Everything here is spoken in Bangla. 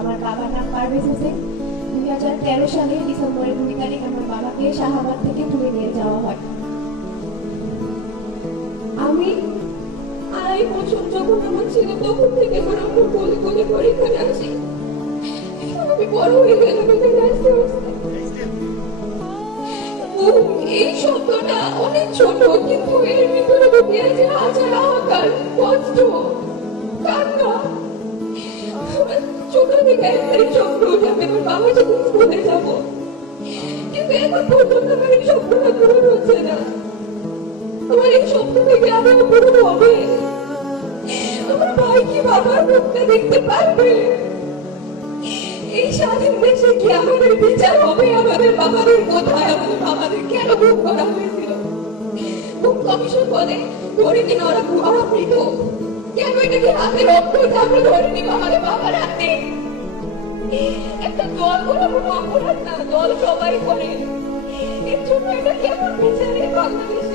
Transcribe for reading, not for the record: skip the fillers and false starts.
আমার বাবার নাম পারভেজ হোসেন। 2013 সালের ডিসেম্বরের 2 তারিখ আমার বাবাকে শাহাবাদ থেকে তুলে নিয়ে যাওয়া হয়। আমি 2.5 বছর যখন আমার ছিল তখন থেকে আমার আম্মু কোলে কোলে করে এখানে আসি। আমি বড় হয়ে গেলাম এখানে আসতে আসতে। এই শব্দটা অনেক ছোট, কিন্তু এর ভিতরে ঢুকে আছে হাজার হাহাকার, কষ্ট, কান্না। ছোট থেকে একটাই স্বপ্ন যে আমি আমার বাবার সাথে স্কুলে যাবো, কিন্তু এখন পর্যন্ত আমার এই স্বপ্নটা পূরণ হচ্ছে না। আমার এই স্বপ্ন থেকে আমার পূরণ হবে? আমার ভাই কি বাবার মুখটা দেখতে পারবে? এই স্বাধীন দেশে কি আমাদের বিচার হবে? আমাদের বাবাদের কোথায়? আমাদের বাবাদের কেন গুম করা হয়েছিল? গুম কমিশন বলে ধরে নিন ওরা মৃত। কেন এটাকে হাতে রক্ত আমরা ধরে নিব আমাদের বাবার হাতে? একটা দল করে কোনো অপরাধ না, দল সবাই করে। এর জন্য এটা কেমন বিচারে বাংলাদেশ